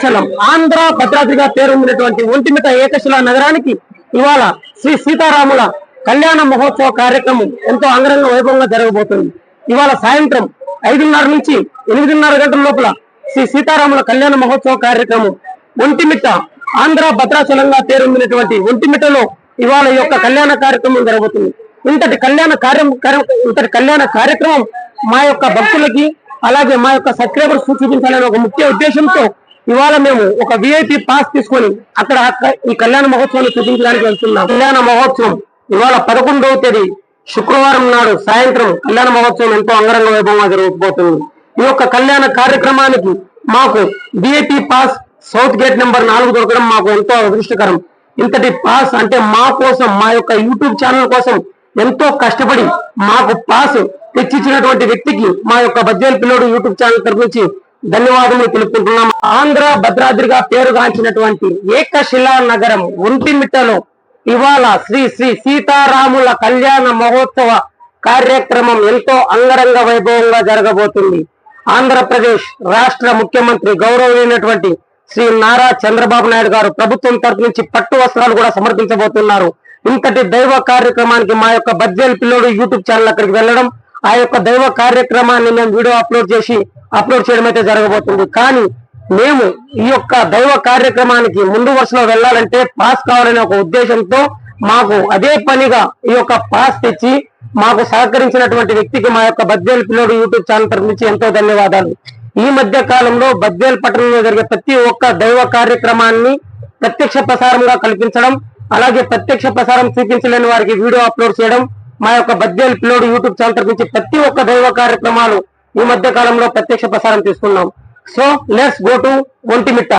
భద్రాచలం ఆంధ్ర భద్రాద్రిగా పేరొందినటువంటి ఒంటిమిట ఏకశిలా నగరానికి ఇవాళ శ్రీ సీతారాముల కళ్యాణ మహోత్సవ కార్యక్రమం ఎంతో అంగరంగ వైభవంగా జరగబోతుంది. ఇవాళ సాయంత్రం 5:30 నుంచి 8:30 గంటల లోపల శ్రీ సీతారాముల కళ్యాణ మహోత్సవ కార్యక్రమం ఒంటిమిట్ట ఆంధ్ర భద్రాచలంగా పేరొందినటువంటి ఒంటిమిట్టలో ఇవాళ ఈ యొక్క కళ్యాణ కార్యక్రమం జరగబోతుంది. ఇంతటి కళ్యాణ కార్యక్రమం మా యొక్క భక్తులకి అలాగే మా యొక్క సబ్స్క్రైబర్స్ చూపించాలని ఒక ముఖ్య ఉద్దేశంతో ఇవాళ మేము ఒక విఐపి పాస్ తీసుకొని అక్కడ ఈ కళ్యాణ మహోత్సవాన్ని చూపించడానికి వెళ్తున్నాం. కళ్యాణ మహోత్సవం ఇవాళ 11వ తేదీ శుక్రవారం నాడు సాయంత్రం కళ్యాణ మహోత్సవం ఎంతో అంగరంగ వైభవంగా జరగబోతుంది. ఈ యొక్క కళ్యాణ కార్యక్రమానికి మాకు VIP pass south gate number 4 దొరకడం మాకు ఎంతో అదృష్టకరం. ఇంతటి పాస్ అంటే మా కోసం మా యొక్క యూట్యూబ్ ఛానల్ కోసం ఎంతో కష్టపడి మాకు పాస్ తెచ్చిచ్చినటువంటి వ్యక్తికి మా యొక్క బజ్జేల్ పిల్లోడు యూట్యూబ్ ఛానల్ తరఫు నుంచి ధన్యవాదములు తెలుపుకుంటున్నాం. ఆంధ్ర భద్రాద్రిగా పేరుగాంచినటువంటి ఏకశిలా నగరం ఒంటిమిట్టలో ఇవాళ శ్రీ శ్రీ సీతారాముల కళ్యాణ మహోత్సవ కార్యక్రమం ఎంతో అంగరంగ వైభవంగా జరగబోతుంది. ఆంధ్రప్రదేశ్ రాష్ట్ర ముఖ్యమంత్రి గౌరవమైనటువంటి శ్రీ నారా చంద్రబాబు నాయుడు గారు ప్రభుత్వం తరఫు నుంచి పట్టు వస్త్రాలు కూడా సమర్పించబోతున్నారు. ఇంతటి దైవ కార్యక్రమానికి మా యొక్క బజ్జేల్ పిల్లోడు యూట్యూబ్ ఛానల్ అక్కడికి వెళ్ళడం, ఆ యొక్క దైవ కార్యక్రమాన్ని మేము వీడియో అప్లోడ్ చేయడం అయితే జరగబోతుంది. కానీ మేము ఈ యొక్క దైవ కార్యక్రమానికి ముందు వరుసలో వెళ్ళాలంటే పాస్ కావాలనే ఒక ఉద్దేశంతో మాకు అదే పనిగా ఈ యొక్క పాస్ తెచ్చి మాకు సహకరించినటువంటి వ్యక్తికి మా యొక్క బజ్జేల్ పిల్లోడు యూట్యూబ్ ఛానల్ తరఫు నుంచి ఎంతో ధన్యవాదాలు. ఈ మధ్య కాలంలో బజ్జేల్ పట్టణంలో జరిగే ప్రతి ఒక్క దైవ కార్యక్రమాన్ని ప్రత్యక్ష ప్రసారంగా కల్పించడం, అలాగే ప్రత్యక్ష ప్రసారం చూపించలేని వారికి వీడియో అప్లోడ్ చేయడం మా యొక్క బజ్జేల్ పిల్లోడు యూట్యూబ్ ఛానల్ తరఫు నుంచి ప్రతి ఒక్క దైవ కార్యక్రమాలు ఈ మధ్య కాలంలో ప్రత్యక్ష ప్రసారం తీసుకున్నాం. So let's go to Ontimitta.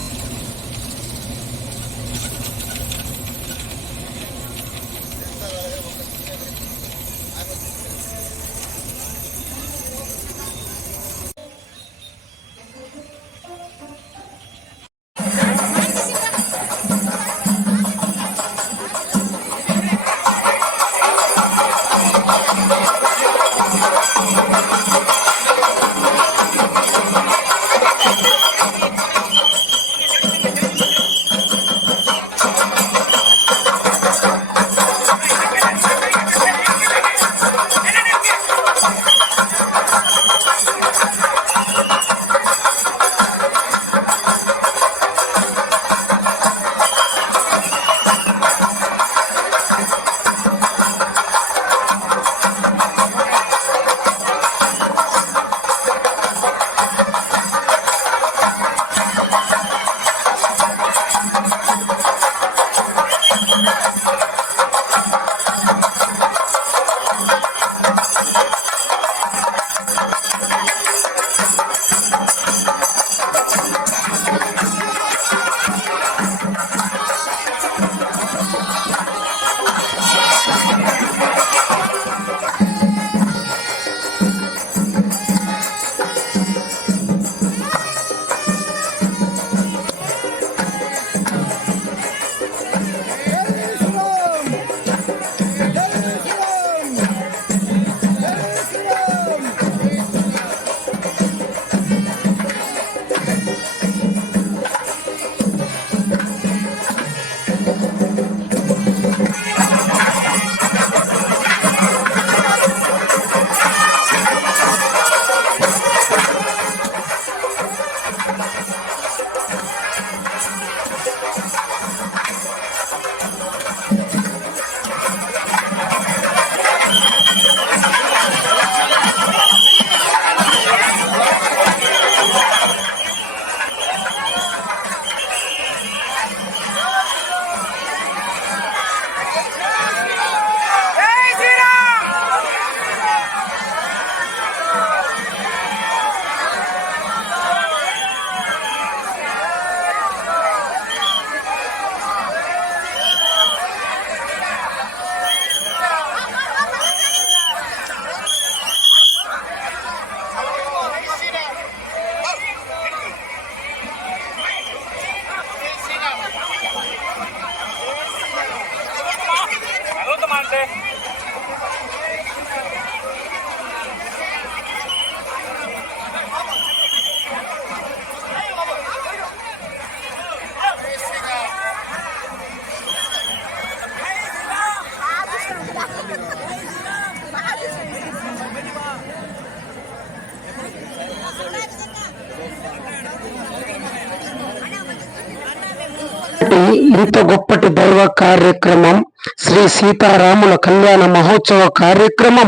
ఇంత గొప్పటి దైవ కార్యక్రమం శ్రీ సీతారాముల కళ్యాణ మహోత్సవ కార్యక్రమం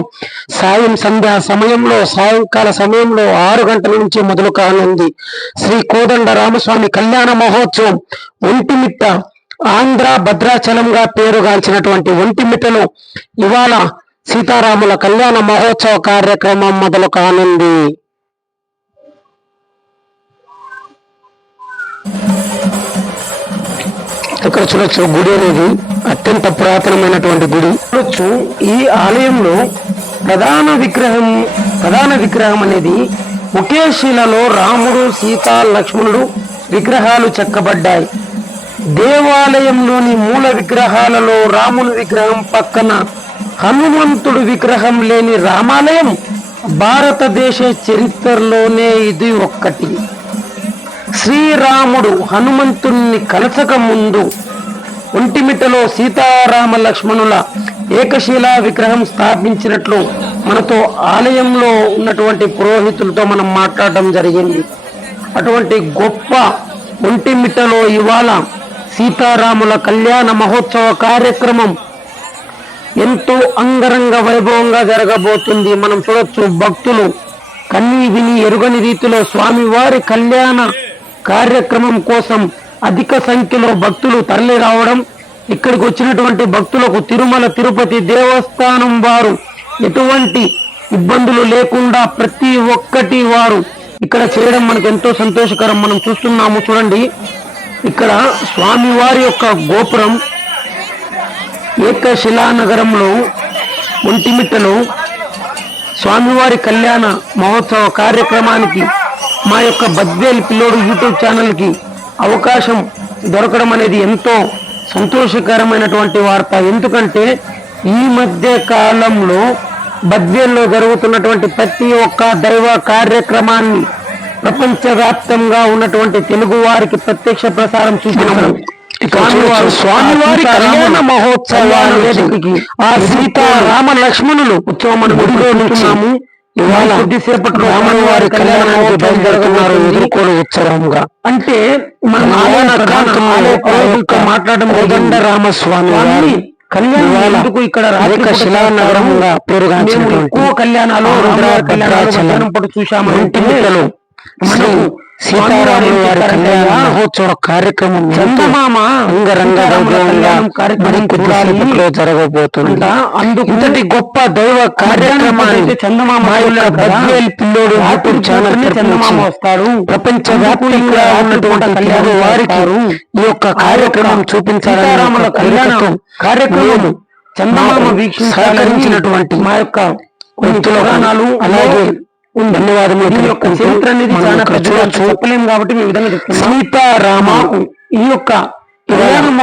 సంధ్యా సమయంలో సాయంకాల సమయంలో 6 గంటల నుంచి మొదలు కానుంది. శ్రీ కోదండ రామస్వామి కళ్యాణ మహోత్సవం ఒంటిమిట్ట ఆంధ్ర భద్రాచలంగా పేరుగాంచినటువంటి ఒంటిమిట్టలో ఇవాళ సీతారాముల కళ్యాణ మహోత్సవ కార్యక్రమం మొదలు కానుంది. ఇక్కడ చూడొచ్చు గుడి అనేది అత్యంత పురాతనమైనటువంటి గుడి. చూడొచ్చు ఈ ఆలయంలో ప్రధాన విగ్రహం అనేది ఒకే శిలలో రాముడు సీత లక్ష్మణుడు విగ్రహాలు చెక్కబడ్డాయి. దేవాలయంలోని మూల విగ్రహాలలో రాముని విగ్రహం పక్కన హనుమంతుడు విగ్రహం లేని రామాలయం భారతదేశ చరిత్రలోనే ఇది ఒక్కటి. శ్రీరాముడు హనుమంతుణ్ణి కలసక ముందు ఒంటిమిట్టలో సీతారామ లక్ష్మణుల ఏకశిలా విగ్రహం స్థాపించినట్లు మనతో ఆలయంలో ఉన్నటువంటి పురోహితులతో మనం మాట్లాడడం జరిగింది. అటువంటి గొప్ప ఒంటిమిట్టలో ఇవాళ సీతారాముల కళ్యాణ మహోత్సవ కార్యక్రమం ఎంతో అంగరంగ వైభవంగా జరగబోతుంది. మనం చూడొచ్చు భక్తులు కన్నీ విని ఎరుగని రీతిలో స్వామివారి కళ్యాణ కార్యక్రమం కోసం అధిక సంఖ్యలో భక్తులు తరలి రావడం, ఇక్కడికి వచ్చినటువంటి భక్తులకు తిరుమల తిరుపతి దేవస్థానం వారు ఎటువంటి ఇబ్బందులు లేకుండా ప్రతి ఒక్కటి వారు ఇక్కడ చేయడం మనకు ఎంతో సంతోషకరం. మనం చూస్తున్నాము చూడండి, ఇక్కడ స్వామివారి యొక్క గోపురం ఏకశిలానగరంలో ఒంటిమిట్టలో స్వామివారి కళ్యాణ మహోత్సవ కార్యక్రమానికి మా యొక్క బద్వేల్ పిల్లోడు యూట్యూబ్ ఛానల్కి అవకాశం దొరకడం అనేది ఎంతో సంతోషకరమైనటువంటి వార్త. ఎందుకంటే ఈ మధ్య కాలంలో బద్వేల్లో జరుగుతున్నటువంటి ప్రతి ఒక్క దైవ కార్యక్రమాన్ని ప్రపంచవ్యాప్తంగా ఉన్నటువంటి తెలుగు వారికి ప్రత్యక్ష ప్రసారం చూస్తున్నాం. స్వామివారి కళ్యాణ మహోత్సవానికి ఆ సీతారామ లక్ష్మణులు ఉత్సవం మనం గుడిలో ఇవాళ కొద్దిసేపట్లో రాముని వారి కళ్యాణానికి బయలుదేరుతున్నారు ఎదుర్కోలు ఉత్సవంగా. అంటే మనం మాట్లాడడం కోదండ రామస్వామి కళ్యాణం ఇక్కడ శిలానగరంగా పేరుగాంచినటువంటి కళ్యాణాలు చూశాము. సీతారాముల వారి కళ్యాణ మహోత్సవ కార్యక్రమం చందమామ అంగరంగ వైభవంగా జరగబోతుంది. ఇంతటి గొప్ప దైవ కార్యక్రమాన్ని చందమామ పిల్లోడు యూట్యూబ్ ఛానల్ చందమామ వస్తారు. ప్రపంచ వ్యాప్తంగా ఉన్నటువంటి కళ్యాణ వారికి ఈ యొక్క కార్యక్రమం చూపించాలని కార్యక్రమం చందమామ సహకరించినటువంటి మా యొక్క పురాణాలు అలాగే ధన్యవాదములు. ఈ యొక్క చరిత్ర అనేది చాలా పెద్దగా చెప్పలేము కాబట్టి ఈ విధంగా చెప్తున్నాం. సీతారామ ఈ యొక్క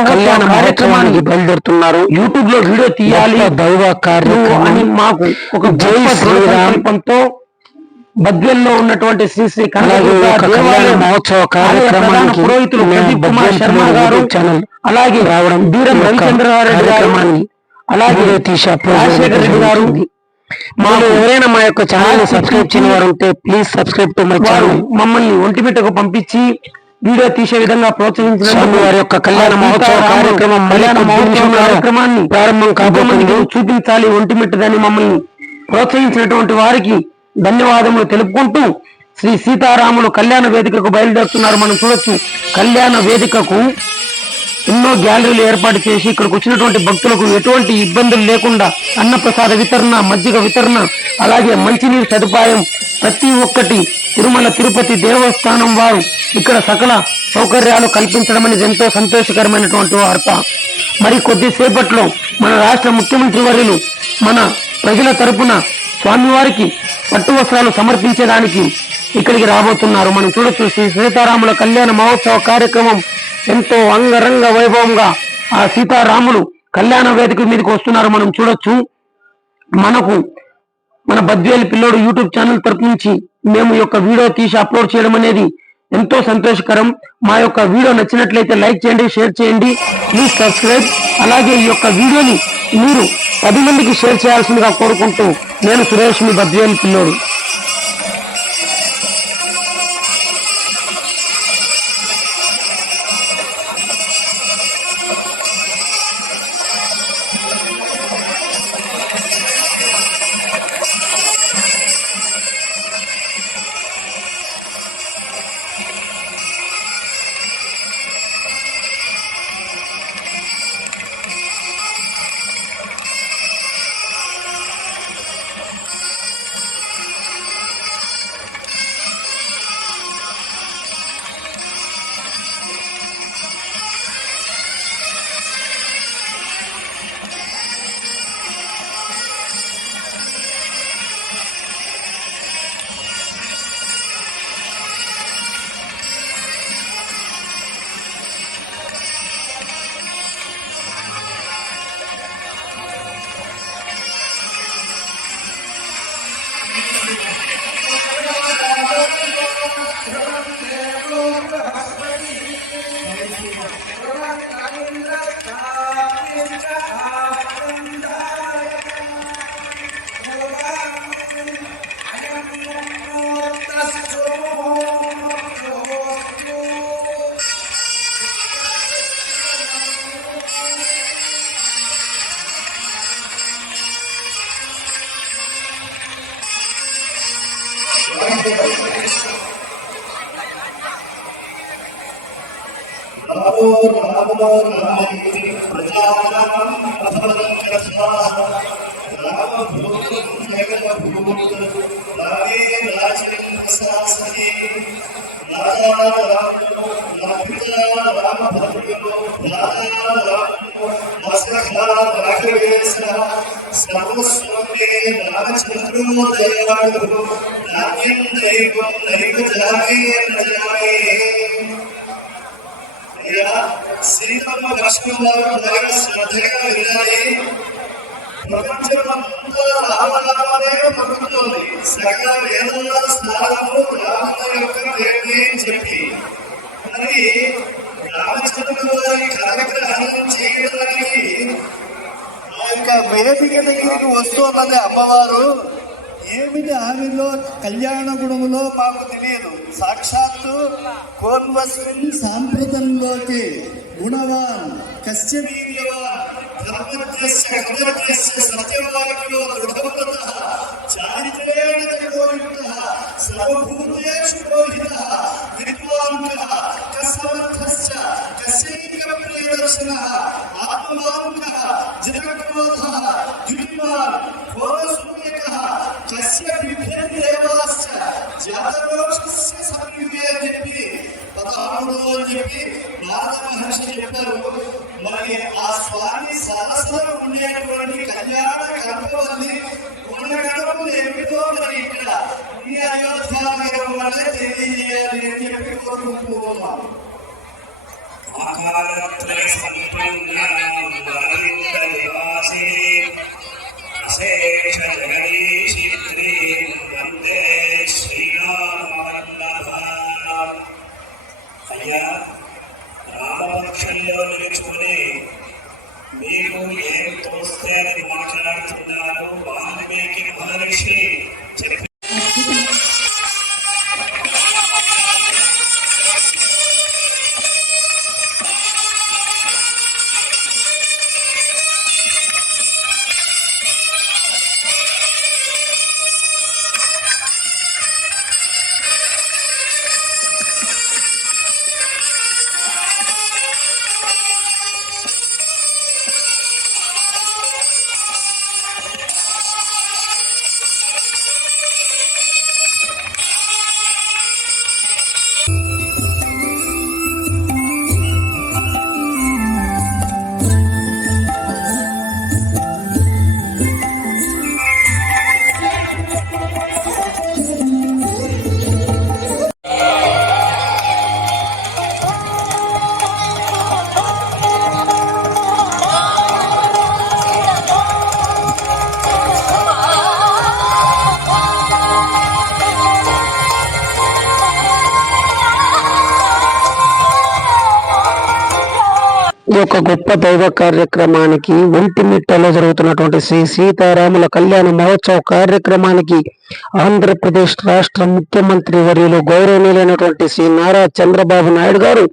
కళ్యాణ కార్యక్రమానికి బయలుదేరుతున్నారు. యూట్యూబ్ లో వీడియో తీయాలి దైవ కార్యక్రమం అని మాకు ఒక జై శ్రీరామంతో బద్వేల్లో ఉన్నటువంటి శ్రీ శ్రీ కళ్యాణ మహోత్సవ కార్యక్రమానికి పురోహితులు ప్రదీప్ కుమార్ శర్మ గారు అలాగే రావడం బీరం రవిచంద్రారెడ్డి గారు అలాగే రాజశేఖర రెడ్డి గారు మాకు ఎవరైనా మా యొక్క ఛానల్ సబ్స్క్రైబ్ చేయని వారు ఉంటే please subscribe to my channel. మమ్మల్ని ఒంటిమిట్టకు పంపించి వీడియో తీసే విధంగా ప్రోత్సహించిన వారి యొక్క కళ్యాణ మహోత్సవ కార్యక్రమాన్ని ప్రారంభం కాబోతుంది చూపించాలి ఒంటిమిట్టదని మమ్మల్ని ప్రోత్సహించినటువంటి వారికి ధన్యవాదములు తెలుపుకుంటూ శ్రీ సీతారాములు కళ్యాణ వేదికకు బయలుదేరుతున్నారు. మనం చూడొచ్చు కళ్యాణ వేదికకు ఎన్నో గ్యాలరీలు ఏర్పాటు చేసి ఇక్కడికి వచ్చినటువంటి భక్తులకు ఎటువంటి ఇబ్బందులు లేకుండా అన్నప్రసాద వితరణ, మజ్జిగ వితరణ, అలాగే మంచినీరు సదుపాయం ప్రతి ఒక్కటి తిరుమల తిరుపతి దేవస్థానం వారు ఇక్కడ సకల సౌకర్యాలు కల్పించడం అనేది ఎంతో సంతోషకరమైనటువంటి వార్త. మరి కొద్దిసేపట్లో మన రాష్ట్ర ముఖ్యమంత్రి వర్యులు మన ప్రజల తరపున స్వామివారికి పట్టు వస్త్రాలు సమర్పించడానికి ఇక్కడికి రాబోతున్నారు. మనం చూడొచ్చు శ్రీ సీతారాముల కళ్యాణ మహోత్సవ కార్యక్రమం ఎంతో అంగరంగ వైభవంగా ఆ సీతారాములు కళ్యాణ వేదిక మీదకి వస్తున్నారు. మనం చూడొచ్చు. మనకు మన బద్వేలు పిల్లోడు యూట్యూబ్ ఛానల్ తరపు నుంచి మేము ఈ యొక్క వీడియో తీసి అప్లోడ్ చేయడం అనేది ఎంతో సంతోషకరం. మా యొక్క వీడియో నచ్చినట్లయితే లైక్ చేయండి, షేర్ చేయండి, ప్లీజ్ సబ్స్క్రైబ్. అలాగే ఈ యొక్క వీడియోని మీరు 10 మందికి షేర్ చేయాల్సిందిగా కోరుకుంటూ నేను సురేష్, మీ బద్వేలు పిల్లోడు. శ్రీరామ లక్ష్మణ వారు శ్రద్ధగా వినాలి. ప్రపంచమంతా రామనామనే పలుకుతోంది. సకల వేదాల స్థానము రాముల యొక్క పేరుని చెప్పి మరి రామచంద్రుల వారి కార్యక్రమం చేయడానికి ఆ యొక్క వేదిక దగ్గరికి వస్తున్నది అమ్మవారు. ఏమిటి ఆమెలో కళ్యాణ గుణములో మాకు తెలియదు. సాక్షాత్తు కోన్వస్మిన్ సాంప్రదంలోకి గుణవాన్ కశ్య వీర్యవాన్ ధర్మజ్ఞస్య కమర్జ్ఞస్య సత్యవాక్యో దృఢవ్రతః చారిత్రేణ జగోయుక్తః సర్వభూతేషు రోహితః విద్వాంకః కస్సమర్థశ్చ కస్యైక ప్రియదర్శనః ఆత్మవాంకః జగక్రోధః ద్యుతిమాన్ ఘోరసూయకః కస్య బిభ్యదేవాశ్చ జాతరోషస్య సంయుగే అని చెప్పి 13 అని చెప్పి నారద మహర్షి చెప్పారు. మరి ఆ స్వామి సరస్సులో ఉండేటువంటి కళ్యాణ కల్పవల్లి గుణగణము ఏమిటో మరి ఇక్కడ ఈ అయోధ్యానగరం వల్లే తెలియజేయాలి అని చెప్పి కోరుకుంటున్నాం. అశేష జగదీశి వందే శ్రీరామవల్లభ. అయ్యా, రామపక్షంలో నిలుచుకుని మీరు ఏం తోస్తే అని మాట్లాడుతున్నారు. వాల్మీకి మహర్షి చెప్పి ఈ యొక్క గొప్ప దైవ కార్యక్రమానికి ఒంటిమిట్టలో జరుగుతున్నటువంటి శ్రీ సీతారాముల కళ్యాణ మహోత్సవ కార్యక్రమానికి ఆంధ్రప్రదేశ్ రాష్ట్ర ముఖ్యమంత్రి వర్యులు గౌరవనీయులైనటువంటి శ్రీ నారా చంద్రబాబు నాయుడు గారు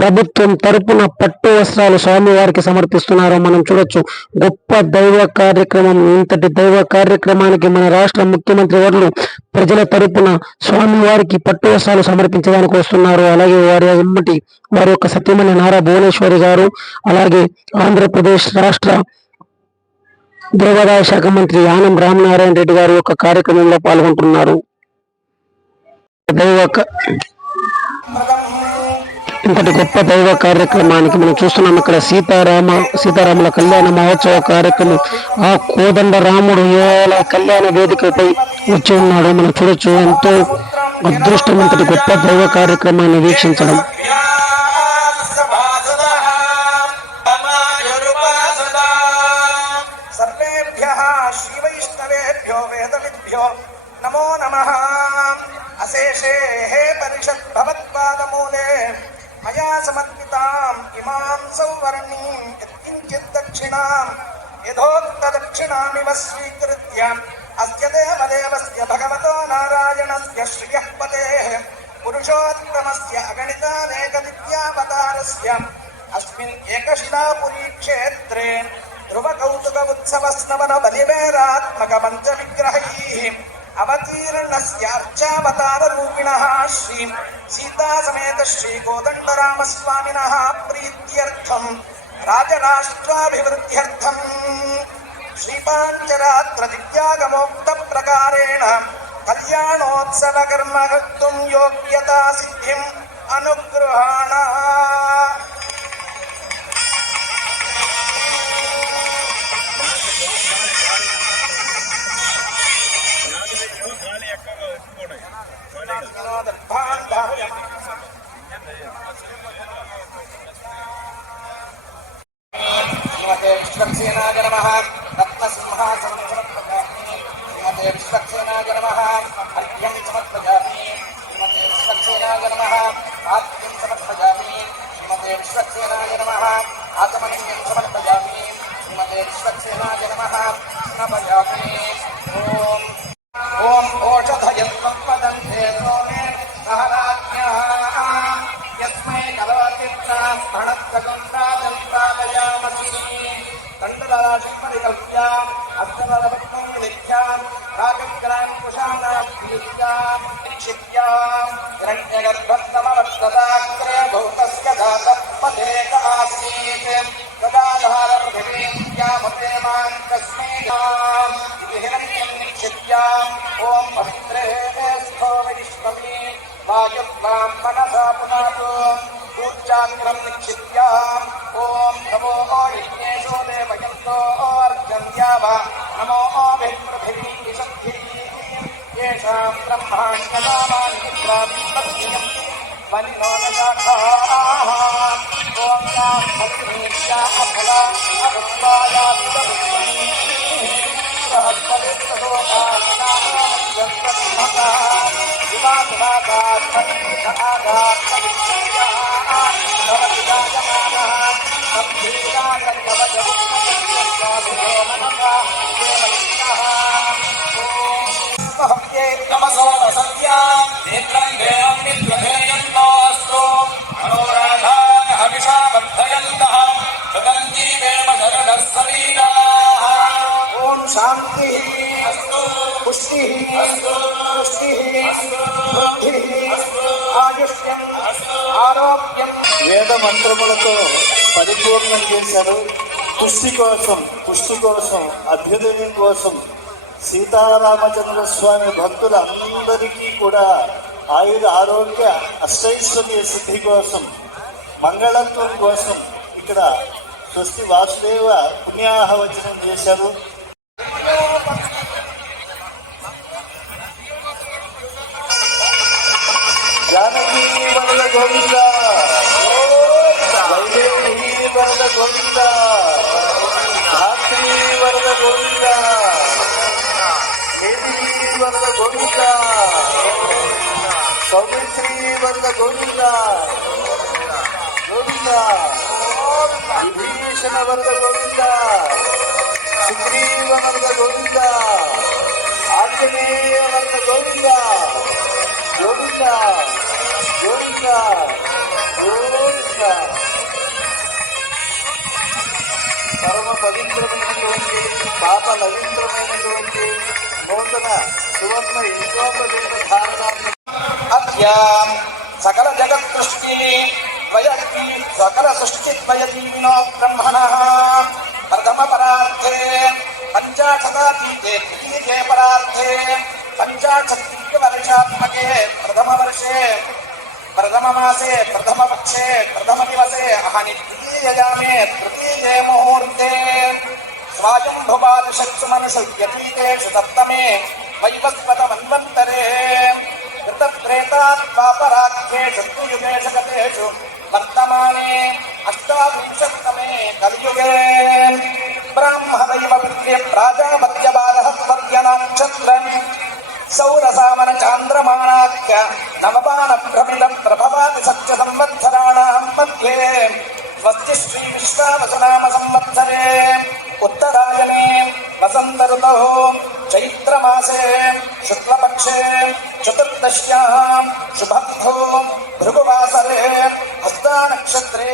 ప్రభుత్వం తరపున పట్టు వస్త్రాలు స్వామివారికి సమర్పిస్తున్నారో మనం చూడొచ్చు. గొప్ప దైవ కార్యక్రమం. ఇంతటి దైవ కార్యక్రమానికి మన రాష్ట్ర ముఖ్యమంత్రి వర్యులు ప్రజల తరపున స్వామివారికి పట్టు వస్త్రాలు సమర్పించడానికి వస్తున్నారు. అలాగే వారి యొక్క సత్యమణి నారా భువనేశ్వరి గారు, అలాగే ఆంధ్రప్రదేశ్ రాష్ట్ర దేవాదాయ శాఖ మంత్రి ఆనం రామనారాయణ రెడ్డి గారు యొక్క కార్యక్రమంలో పాల్గొంటున్నారు. ఇంతటి గొప్ప దైవ కార్యక్రమానికి మనం చూస్తున్నాం ఇక్కడ సీతారాముల కళ్యాణ మహోత్సవ కార్యక్రమం. ఆ కోదండ రాముడు కళ్యాణ వేదికపై వచ్చి ఉన్నాడు. మనం చూడొచ్చు. ఎంతో అదృష్టం ఇంతటి గొప్ప దైవ కార్యక్రమాన్ని వీక్షించడం. నమో నమః. అశేషే పరిషత్ భవత్పాదమూలే మయా సమర్పితాం ఇమాం సౌవర్ణీం యత్కించిత్ దక్షిణాం యథోక్త దక్షిణామివ స్వీకృత్య అస్య దేవదేవస్య భగవతో నారాయణస్య శ్రియః పతేః పురుషోత్తమస్య అగణితానేక దివ్యావతారస్య అస్మిన్ ఏకశిలాపురీ క్షేత్రే ధ్రువ కౌతుక ఉత్సవ స్నవన బలివేరాత్మక పంచ విగ్రహైః అవతీర్ణస్యార్చావతారూపిణః శ్రీ సీతా సమేత శ్రీ కోదండరామస్వామినः ప్రీత్యర్థం రాజరాష్ట్రాభివృద్ధ్యర్థం శ్రీపాంచరాత్ర దివ్యాగమోక్త ప్రకారేణ కళ్యాణోత్సవ కర్మ కర్తుం యోగ్యతా సిద్ధిం అనుగృహాణ. శ్రీమతే విశ్వక్సేనాయ నమః రత్నసింహాసనం సమర్పయామి. శ్రీమతే విశ్వక్సేనాయ నమః అర్ఘ్యం సమర్పయామి. శ్రీమతే విశ్వక్సేనాయ నమః ఆర్ఘ్యం సమర్పయామి. శ్రీమతే విశ్వక్సేనాయ నమః ఆచమనీయం సమర్పయామి. శ్రీమతే విశ్వక్సేనాయ నమః స్నపయామి. ఓం ఓం ఓషధయం సంపదంతే సోమే సహరాజ్ఞః యస్మై కలవతిత్తాం ప్రణత్తగుండాజంతాదయామసి కండలరాశి పరికల్ప్యాం అర్ధనలభక్తం విలిఖ్యాం రాగగ్రాం కుశానాం విలిఖ్యాం నిక్షిప్యాం హిరణ్యగర్భస్తమవర్తదాగ్రే భౌతస్య దాతః పదేక ఆసీత్ తదాధార పృథివీత్యామతే మాం తస్మై నాం హిరణ్యం నిక్షిప్యాం ఓం పవిత్రే స్థో విష్ణవే వాయుత్వాం మనసా పునాతో పూజ్యాగ్రం నిక్షిప్యాం ఓం నమో యజ్ఞేషు దేవయంతో అర్ఘ్యంద్యావ నమో పృథివీ విశక్తిः येषां ब्रह्माण्यनामानि प्राप्तव्यं वनिनो न शाखाः ॐ यां भक्तिमेत्या अफला अरुत्वाया ఓం శాంతి పుష్టి పుష్టి బుద్ధి ఆయుష్యం ఆరోగ్యం వేద మంత్రములతో పరిపూర్ణం చేశారు. పుష్టి కోసం అభ్యుదయం కోసం సీతారామచంద్ర స్వామి భక్తులందరికీ కూడా ఆయుర ఆరోగ్య అష్టైశ్వర్య సిద్ధి కోసం మంగళత్వం కోసం ఇక్కడ స్వస్తి వాసుదేవ పుణ్యాహవచనం చేశారు. జానకీ వరద గోవింద, వైదేహీ వరద గోవింద, ధాత్రీ వరద గోవింద, కేదిరీ వరద గోవింద, సౌమిత్రీ వరద గోవింద గోవింద, విభీషణ వరద గోవింద, సుగ్రీవ వరద గోవింద, ఆంజనేయ వరద గోవింద గోవింద గోవింద గోవింద. పరమ పవిత్రమైనటువంటి పాప పవిత్రమైనటువంటి నూతన సువర్ణ యుగోపదేశ ధారణాత్మక అద్యాం సకల జగత్సృష్టి ద్వయీ సకల సృష్టిద్వయీనో బ్రహ్మణః ప్రథమ పరార్థే పంచాశతాతీతే ద్వితీయే పరార్థే పంచాశత్వర్షాత్మకే ప్రథమ వర్షే ప్రథమ మాసే ప్రథమ పక్షే ప్రథమ దివసే అహని ద్వితీయయామే తృతీయే ముహూర్తే స్వాయంభువాదిషత్సు మనుషు వ్యతీతేషు సప్తమే వైవస్వత మన్వంతరే కృతత్రేతాత్వాపరాఖ్యేషు త్రియుగేషు గతేషు వర్తమానే అష్టావింశత్తమే కలియుగే బ్రాహ్మదైవ విద్య ప్రాజాపత్యబాలహత్వర్యనాక్షత్రం సౌరసామన చాంద్రమాణాఖ్య నవపాన భ్రమిద ప్రభవాది సత్య సంవత్సరాణాం మధ్యే స్వస్తి శ్రీ విశ్వావసనామ సంవత్సరే ఉత్తరాయణే వసంత ఋతౌ చైత్రమాసే శుక్లపక్షే చతుర్దశ్యాం శుభద్ధో భృగువాసరే హస్తానక్షత్రే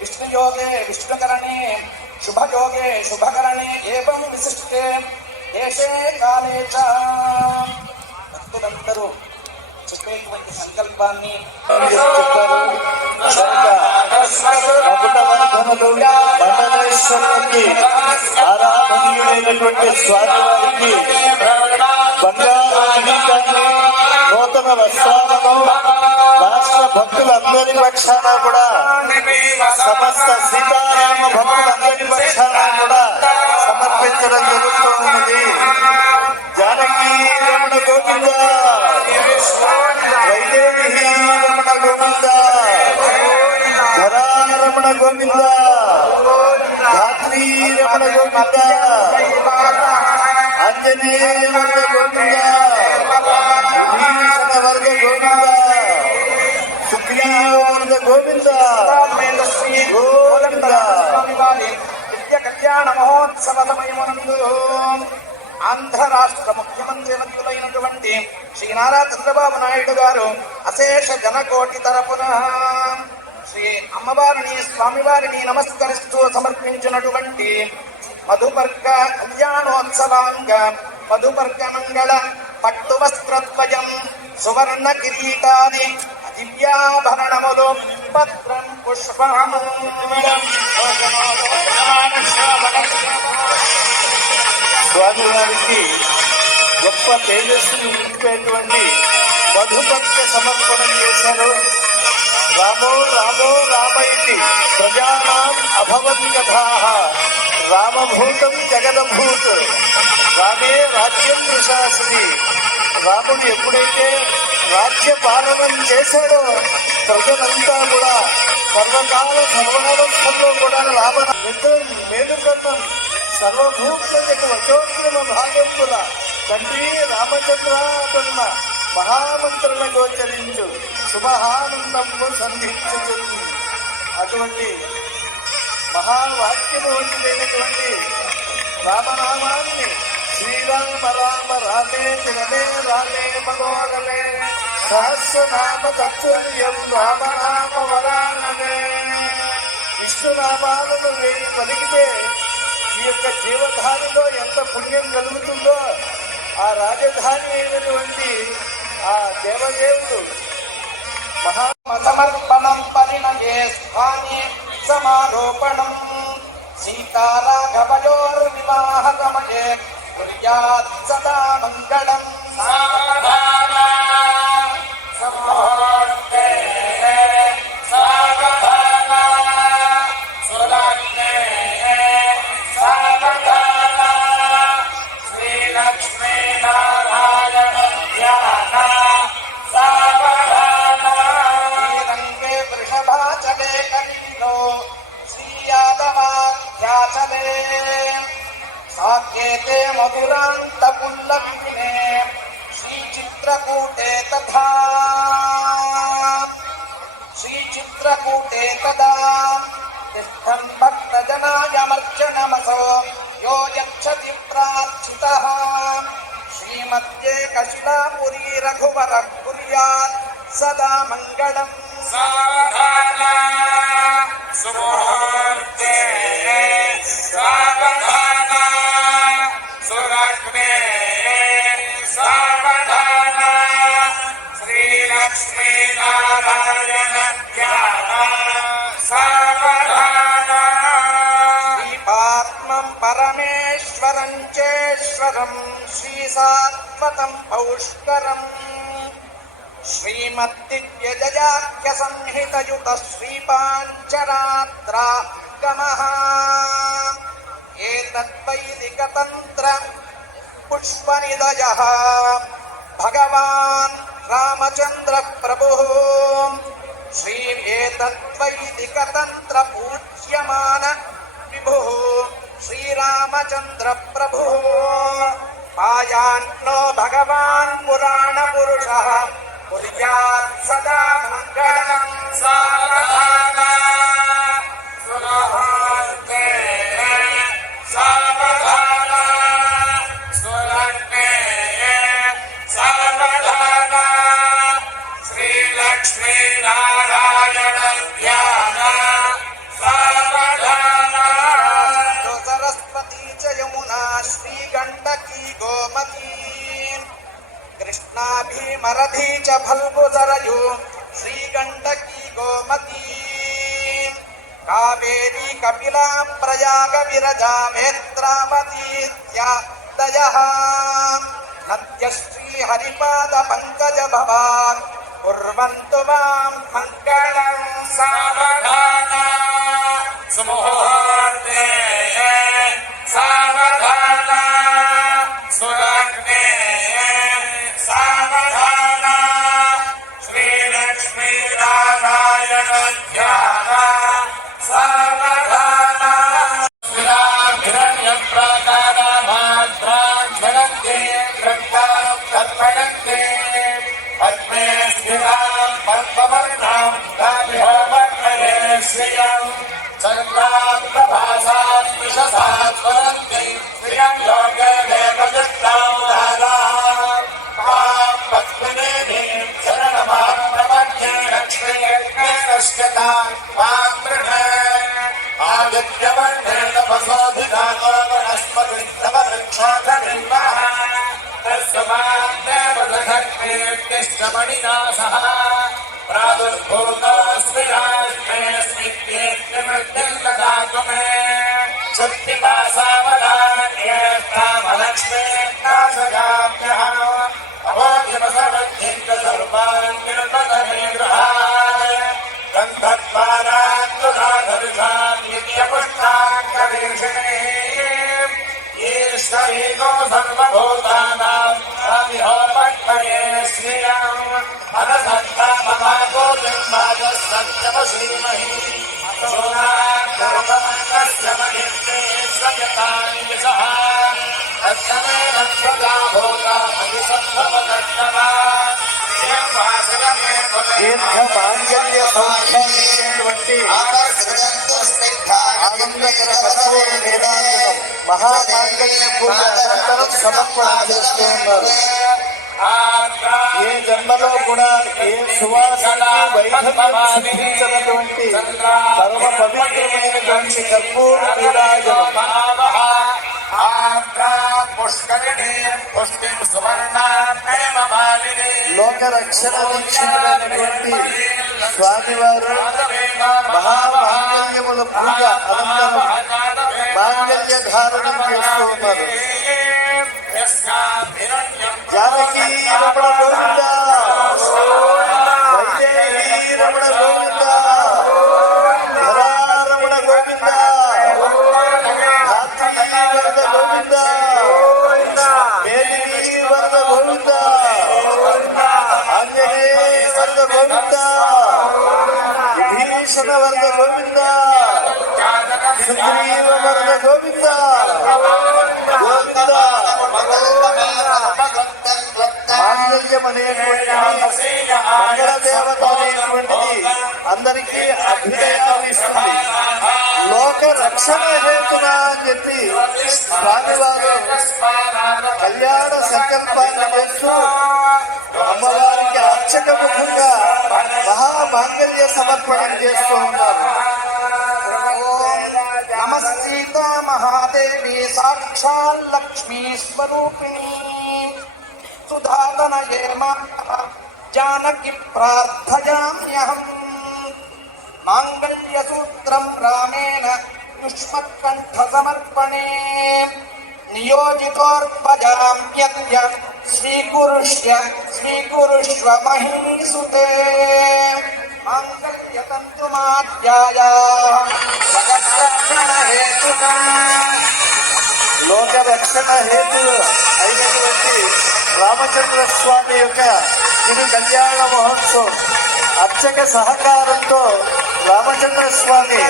విష్ణుయోగే విష్ణుకరణే శుభయోగే శుభకరణే ఏవం విశిష్టే దేశే కాలే చ భక్తులందరూ చెప్పేటువంటి సంకల్పాన్ని చెప్పారు. మకుటవర్ధనులు మండలేశ్వరునికి ఆరాధనీయుడైనటువంటి స్వామివారికి బంగారు కిరీటాన్ని, నూతన వస్త్రాలను రాష్ట్ర భక్తులందరి పక్షాన కూడా, సమస్త సీతారామ భక్తులందరి పక్షాన కూడా సమర్పించడం జరుగుతూ ఉన్నది. జానకీ రమణ గోవింద, వైదేహి రమణ గోవింద, ధరారమణ గోవింద, ధాత్రీ రమణ గోవింద, ఆంజనేయ వర్గ గోవింద, విభీషణ వర్గ గోవింద, సుగ్రీవ వర్గ గోవింద గోవింద. నిత్య కళ్యాణ మహోత్సవ సమయమునందు ఆంధ్ర రాష్ట్ర ముఖ్యమంత్రి వర్యులైనటువంటి శ్రీ నారా చంద్రబాబు నాయుడు గారు అశేష జనకోటి తరపున శ్రీ అమ్మవారిని స్వామివారిని నమస్కరిస్తూ సమర్పించినటువంటి మధుపర్క కళ్యాణోత్సవాంగ మధుపర్క మంగళ పట్టు వస్త్రద్వయం సువర్ణ కిరీటాది దివ్యాభరణములు పత్రం పుష్పము స్వామివారికి గొప్ప తేజస్సును నింపేటువంటి మధుపర్క సమర్పణం చేశారు. రామో రామో రామైతి ప్రజానాం అభవన్ కథాః రామభూతం జగదభూత్ రామే రాజ్యం ప్రశాసని. రాముడు ఎప్పుడైతే రాజ్య పాలనం చేశాడో ప్రజలంతా కూడా సర్వకాల సర్వావస్థల్లో కూడా లాభ మేలుకతం సర్వభూతులకు వచోత్తమ భాగంతుల తండ్రి రామచంద్ర అన్న మహామంత్రుల గోచరించు శుభానందము సంధించుతుంది. అటువంటి మహావాక్యము వంటిదైనటువంటి రామనామాన్ని శ్రీరామ రామ రామే తిరమే రామే మనోరమే సహస్రనామ తత్తుల్యం రామనామ వరానమే. విష్ణునామాలను వేయి పలికితే ఈ యొక్క జీవధానిలో ఎంత పుణ్యం కలుగుతుందో ఆ రాజధాని అయినటువంటి ఆ దేవదేవుడు సమర్పణం పరిణయే స్థానే సమారోపణం సీతారాఘవయోర్వివాహ సమయే కుర్యాత్ సదా మంగళం. శ్రీరంగే వృషభాచలే కవిలో శ్రీయాదవాఖ్యాచలే సాకేతే మధురాంతపుల్లవిపినే శ్రీచిత్రకూటే తథా శ్రీచిత్రకూటే తదా తిష్టం భక్తజనాయమర్చనమసో యో యచ్చతి ప్రార్థితః శ్రీమద్యే కశిలాపురీ రఘువర కుర్యాత్ సదా మంగళం. సుముహూర్తే సావధాన సురగ్నే సావధాన శ్రీలక్ష్మీనారాయణ ధ్యాన సావధాన. దీపాత్మం పరమేశ్వరం చేశ్వరం శ్రీసాత్వతం పౌష్కరం శ్రీమద్దివ్యజయాఖ్య సంహితయుత శ్రీపాంచరాత్రాగమః ఏతద్వైదికతంత్ర పుష్పనిదయః భగవాన్ రామచంద్ర ప్రభుః శ్రీ ఏతద్వైదికతంత్ర పూజ్యమాన విభుః శ్రీరామచంద్ర ప్రభుః ఆయాన్నో భగవాన్ పురాణ పురుషః కుర్యాత్ సదా మంగళం. సావధాన సుముహూర్తే సావధాన సురగ్నే సావధాన శ్రీలక్ష్మీనారాయణ ధ్యాన సావధాన. సరస్వతీ చ యమునా శ్రీగండకీ గోమతీ కృష్ణా भीमरथी च फल्गुसरयू श्रीगण्डकी गोमती कावेरी कपिला प्रयाग विरजा नेत्रावतीत्यादयः नद्यश्री हरिपाद पंकज भवान् कुर्वन्तु मां मङ्गलं सावधाना सुमुहूर्ते सावधाना सुलग्ने सावधाना श्रीलक्ष्मी नारायण ध्यान सावधाना हिरण्यप्राकारामाद्राक्षणन्ते कृत्तां तर्पयन्ते पद्मे स्थितां पद्मवर्णां ताभिहोमग्नये श्रियं चन्द्रान्तभासात् विशसात् वदन्ति श्रियं लोके देवदत्तां दाराम् मां पद्मिनीं शरणमां प्रपद्ये लक्ष्मीर्गेणश्यतां मां गृहे आदित्यवर्णे तपसोऽधिकारो वनस्पतिस्तववृक्षाधनिर्वः तस्मादेवदधत्कीर्तिश्चमणिना सह प्रादुर्भूतोऽस्मि राष्ट्रेऽस्मित्येत्यमृद्धिं ददातु मे शक्तिपासावदान्येष्टामलक्ष्मीर्नाशयाम्यः अभोधिमसमृद्धिं च सर्वान् निर्मदनिग्रहाय गन्धद्वारान्तुलाधरुषां नित्यपुष्टाङ्गवीक्षिणीम् ईश्वरीको सर्वभूतानां स्वामिहोमग्नये श्रियम् अनसन्तापमागो निर्माजः सत्यमसीमहि सोनाकरुणमन्नस्य महिन्ते स्वयतानि विशः तत्समेन प्रजा भोगा महिसत्त्वपकर्णवा దీర్ఘ పాంచల్య సౌఖ్యాన్నిచ్చేటువంటి ఆనందకర కర్పూర నీరాజనం మహామాంగళ్య పూజ అనంతరం సమర్పణ చేస్తూ ఉన్నారు. ఏ జన్మలో కూడా ఏ సువాసన వైధవ్యం సిద్ధించినటువంటి పరమ పవిత్రమైనటువంటి కర్పూర నీరాజనం లోక రక్షణ వీక్షణమైనటువంటి స్వామివారు మహామాంగళ్యముల పూజ అనంతరం మాంగళ్య ధారణం చేస్తూ ఉన్నారు. జానకీ రమణ గోవింద, వైదేహీ రమణ గోవింద, ధరారమణ గోవింద, ధాత్రీ వరద గోవింద, మేలినీ వరద గోవింద, ఆంజనేయ వరద గోవింద, విభీషణ వరద గోవింద, సుగ్రీవ వరద గోవింద గోవింద. మాంగళ్యం అనేటువంటిది మంగళదేవత అనేటువంటిది అందరికీ అభ్యుదయాన్ని ఇస్తుంది. లోక రక్షణ హేతున అని చెప్పి స్వామివారు కళ్యాణ సంకల్పాన్ని చేస్తూ అమ్మవారికి అర్చక ముఖంగా మహామాంగళ్య సమర్పణం చేస్తూ ఉన్నారు. नमस्ते महादेवी साक्षात् लक्ष्मी स्वरूपिणी सुधातनये जानकी प्रार्थयाम्यहम् माङ्गल्यसूत्रं रामेण युष्मत्कण्ठसमर्पणे नियोजितोर्पजाम्यद्य स्वीकुरुष्व महीसुते माङ्गल्यतन्तुमाध्याय जगद्रक्षण हेतुना లోక రక్షణ హేతు అయినటువంటి రామచంద్ర స్వామి యొక్క తిరు కళ్యాణ మహోత్సవం అర్చక సహకారంతో రామచంద్ర స్వామి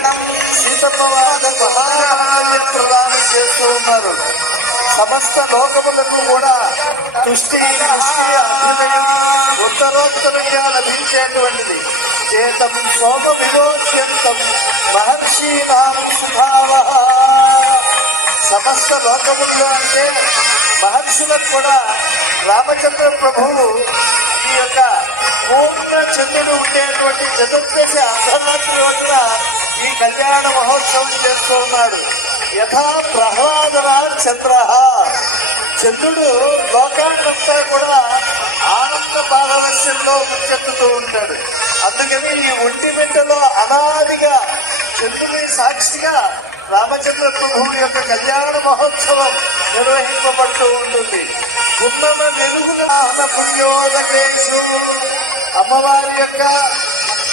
సీతమ్మ వారి మహామాంగళ్యం ప్రదానం చేస్తూ ఉన్నారు. సమస్త లోకములకు కూడా తుష్టి అభ్యుదయం ఉత్తరోత్తరంగా లభించేటువంటిది. ఏతం సోమ విమోచ్యంతం మహర్షీనాం సుఖావహ. సమస్త లోకముల్లో అంటే మహర్షులకు కూడా రామచంద్ర ప్రభువు ఈ యొక్క పూర్ణ చంద్రుడు ఉండేటువంటి చతుర్దశి అర్ధరాత్రి రోజున ఈ కళ్యాణ మహోత్సవం చేస్తూ ఉన్నాడు. యథా ప్రహ్లాదరాజ్ చంద్ర, చంద్రుడు లోకాన్నంతా కూడా ఆనంద పారవశ్యంలో ముంచెత్తుతూ ఉంటాడు. అందుకని ఈ ఒంటిమిట్టలో అనాదిగా చంద్రుని సాక్షిగా రామచంద్ర ప్రభువు యొక్క కళ్యాణ మహోత్సవం నిర్వహింపబడుతూ ఉంటుంది. ఉన్నమ వెలుగుల పుణ్యోదకేషు అమ్మవారి యొక్క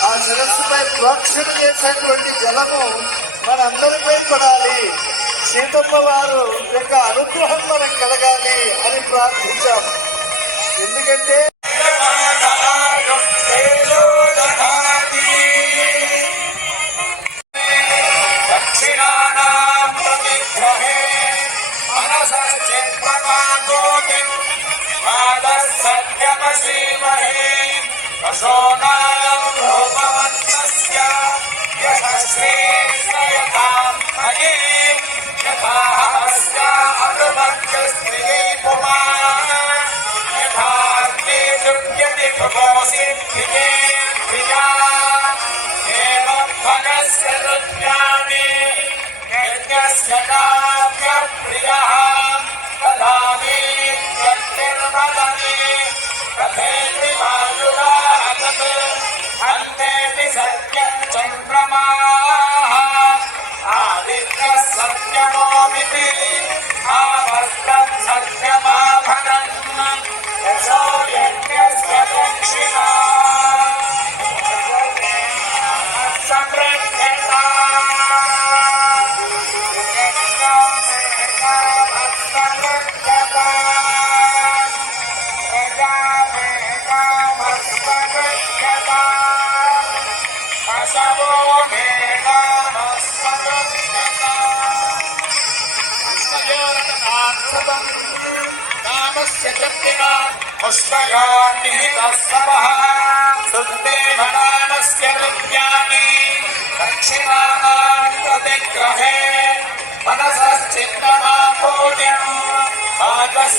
ఆ శిరస్సుపై ప్రోక్షణ చేసేటువంటి జలము మనందరిపై పడాలి, సీతమ్మ వారు యొక్క అనుగ్రహం మనకు కలగాలి అని ప్రార్థించాం. ఎందుకంటే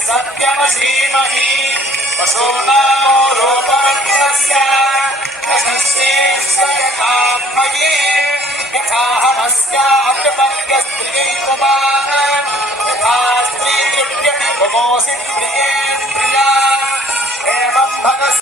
సత్యమసీమహి పశూనామో రూపమస్య యశస్యేస్య యథామయే యథాహమస్యాభిమన్య స్త్రీ కుమార యథా స్త్రీ దివ్యమి భుమోసి ప్రియే ప్రియా ఏవం భగస్